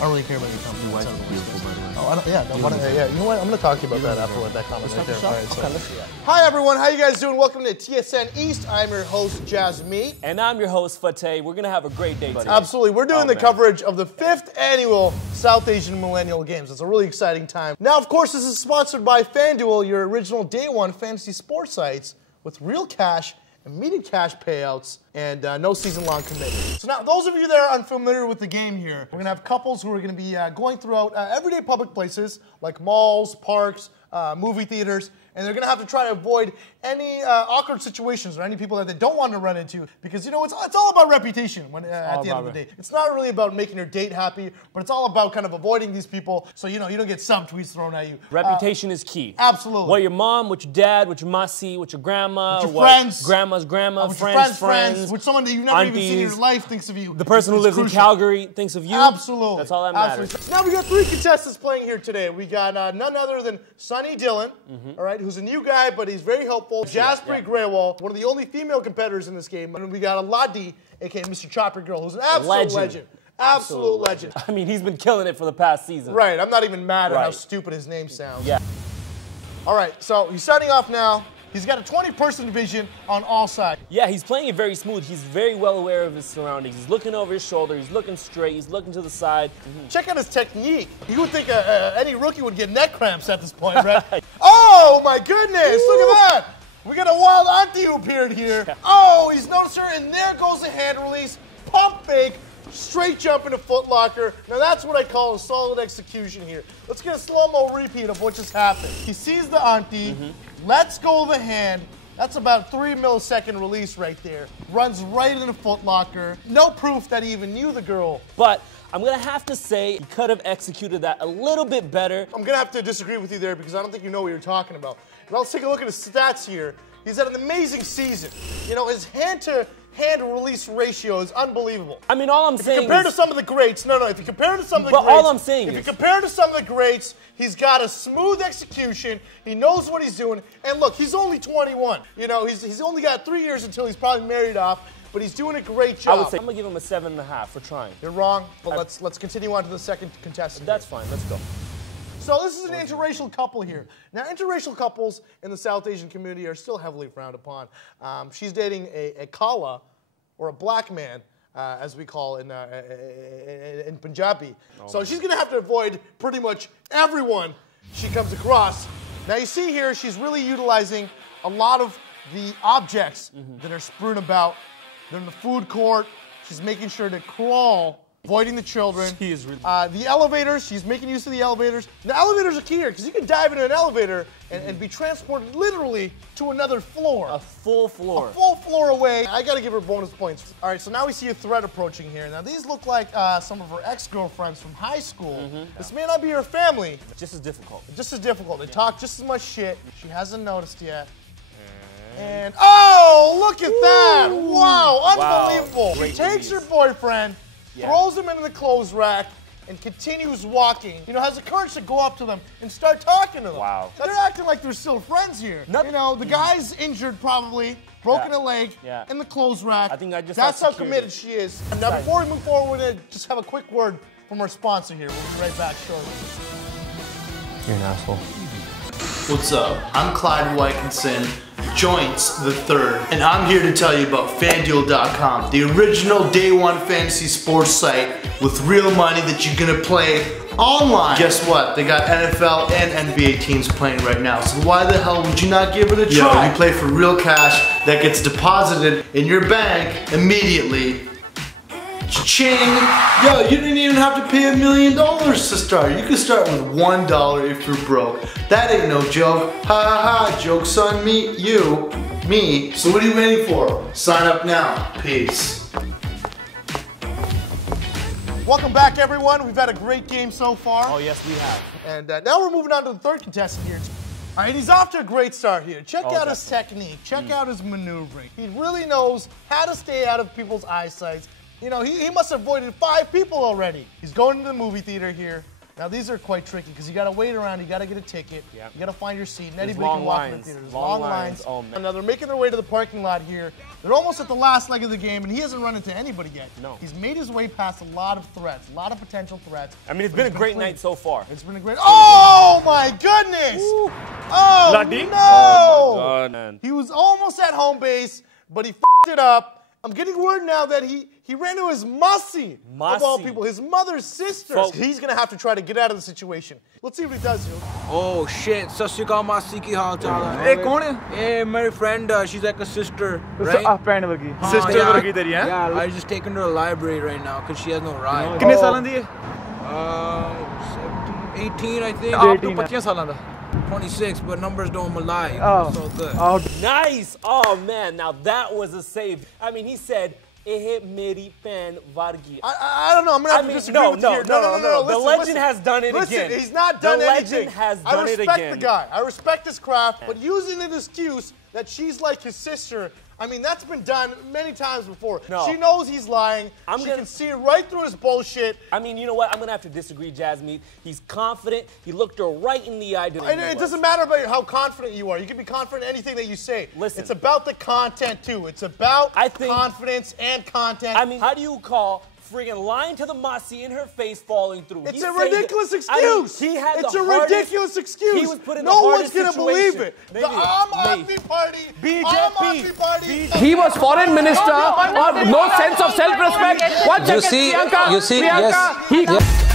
I don't really care about your company. Your wife is beautiful, by the way. Oh, yeah. You know what? I'm going to talk to you about that after that comment right there. All right, so. Let's see that. Hi, everyone. How you guys doing? Welcome to TSN East. I'm your host, Jasmeet. And I'm your host, Fateh. We're going to have a great day today. Absolutely. We're doing the coverage of the 5th annual South Asian Millennial Games. It's a really exciting time. Now, of course, this is sponsored by FanDuel, your original day one fantasy sports sites with real cash, immediate cash payouts, and no season-long commitment. So now, those of you that are unfamiliar with the game here, we're going to have couples who are going to be going throughout everyday public places like malls, parks, movie theaters, and they're going to have to try to avoid any awkward situations or any people that they don't want to run into because, you know, it's all about reputation at the end of the day. It's not really about making your date happy, but it's all about kind of avoiding these people so, you know, you don't get subtweets thrown at you. Reputation is key. Absolutely. What your mom, what your dad, what your masi, what your grandma, what your friends, grandma's grandma, what friends, with someone that you've never aunties, even seen in your life thinks of you. The person who lives in Calgary thinks of you. Absolutely. That's all that matters. Absolutely. Now we got 3 contestants playing here today. We got none other than Sunny Dillon, all right, who's a new guy, but he's very helpful. Jasprit Graywall, one of the only female competitors in this game. And we got Aladi, a.k.a. Mr. Chopper Girl, who's an absolute legend. Absolute legend. I mean, he's been killing it for the past season. Right. I'm not even mad at how stupid his name sounds. Yeah. All right. So he's starting off now. He's got a 20-person vision on all sides. Yeah, he's playing it very smooth. He's very well aware of his surroundings. He's looking over his shoulder. He's looking straight. He's looking to the side. Check out his technique. You would think any rookie would get neck cramps at this point, right? Oh, my goodness. Woo. Look at that. We got a wild auntie who appeared here. Oh, he's noticed her, and there goes the hand release. Pump fake. Straight jump into Foot Locker. Now that's what I call a solid execution here. Let's get a slow-mo repeat of what just happened. He sees the auntie, lets go of the hand. That's about 3 millisecond release right there. Runs right into Foot Locker. No proof that he even knew the girl. But I'm going to have to say he could have executed that a little bit better. I'm going to have to disagree with you there because I don't think you know what you're talking about. Now let's take a look at his stats here. He's had an amazing season. You know, his hand-to-hand release ratio is unbelievable. I mean, all I'm saying compared to some of the greats, if you compare to some of the greats, all I'm saying if you compare to some of the greats, he's got a smooth execution. He knows what he's doing, and look, he's only 21. You know, he's only got 3 years until he's probably married off, but he's doing a great job. I would say I'm gonna give him a 7.5 for trying. You're wrong, but let's continue on to the second contestant. That's fine. Let's go. So this is an interracial couple here. Now, interracial couples in the South Asian community are still heavily frowned upon. She's dating a Kala, or a black man, as we call in Punjabi. So she's going to have to avoid pretty much everyone she comes across. Now, you see here, she's really utilizing a lot of the objects that are strewn about. They're in the food court. She's making sure to crawl, avoiding the children. She is really the elevators, she's making use of the elevators. The elevators are key here because you can dive into an elevator and be transported literally to another floor. A full floor. A full floor away. I got to give her bonus points. All right, so now we see a threat approaching here. Now, these look like some of her ex-girlfriends from high school. This may not be her family. Just as difficult. Just as difficult. They talk just as much shit. She hasn't noticed yet. And, oh, look at that. Wow, unbelievable. Wow. She takes her boyfriend, throws him into the clothes rack, and continues walking. You know, has the courage to go up to them and start talking to them. Wow. They're acting like they're still friends here. You know, the guy's injured probably, broken a leg, in the clothes rack. I think I just That's how committed she is. Now, before we move forward, we're going to just have a quick word from our sponsor here. We'll be right back shortly. You're an asshole. What's up? I'm Clyde Wykinson, Joints the Third, and I'm here to tell you about FanDuel.com, the original day one fantasy sports site with real money that you're gonna play online. Guess what? They got NFL and NBA teams playing right now, so why the hell would you not give it a try? You play for real cash that gets deposited in your bank immediately. Cha-ching! Yo, you didn't even have to pay $1 million to start. You can start with $1 if you're broke. That ain't no joke. Ha ha ha, joke's on me, me. So what are you waiting for? Sign up now. Peace. Welcome back, everyone. We've had a great game so far. Oh, yes, we have. And now we're moving on to the third contestant here. All right, he's off to a great start here. Check out his technique. Check out his maneuvering. He really knows how to stay out of people's eyesight. You know, he must have avoided 5 people already. He's going to the movie theater here. Now these are quite tricky because you got to wait around, you got to get a ticket, you got to find your seat. Nettie B can walk in the theater. There's long lines. Oh, man. Now they're making their way to the parking lot here. They're almost at the last leg of the game, and he hasn't run into anybody yet. No. He's made his way past a lot of threats, a lot of potential threats. I mean, it's been a great night so far. It's been a great. Oh my goodness! Ooh. Oh Bloody. no! Oh my God, man. He was almost at home base, but he f***ed it up. I'm getting word now that he ran to his Mussy, of all people, his mother's sister. He's gonna have to try to get out of the situation. Let's see what he does here. Oh shit, सत श्री अकाल मासी की हाल चाल है? ये कौन है? ये मेरी friend, she's like a sister, right? friend वर्गी. Sister वर्गी तेरी हैं? Yeah, I just taken her to the library right now because she has no ride. कितने साल दी है? 18 I think. आप तो 25 साल दा. 26, but numbers don't lie. Oh. So good. Oh. Nice. Oh, man. Now that was a save. I mean, he said, "Eh, meri pen vargi." I don't know. I'm gonna have to disagree with you here. No. The legend has done it again. He's not done anything. The legend has done it again. I respect the guy. I respect his craft, but using an excuse that she's like his sister, I mean, that's been done many times before. No. She knows he's lying. She can see right through his bullshit. I mean, you know what? I'm going to have to disagree, Jasmine. He's confident. He looked her right in the eye. It doesn't matter about how confident you are. You can be confident in anything that you say. Listen. It's about the content, too. It's about confidence and content. I mean, how do you call friggin' lying to the Masi in her face falling through? It's a ridiculous excuse. It's a ridiculous excuse. He was put in no one's going to believe it. Maybe, the Aam Aadmi Party. BJP. He was foreign minister, or no sense of self-respect. You see, yes.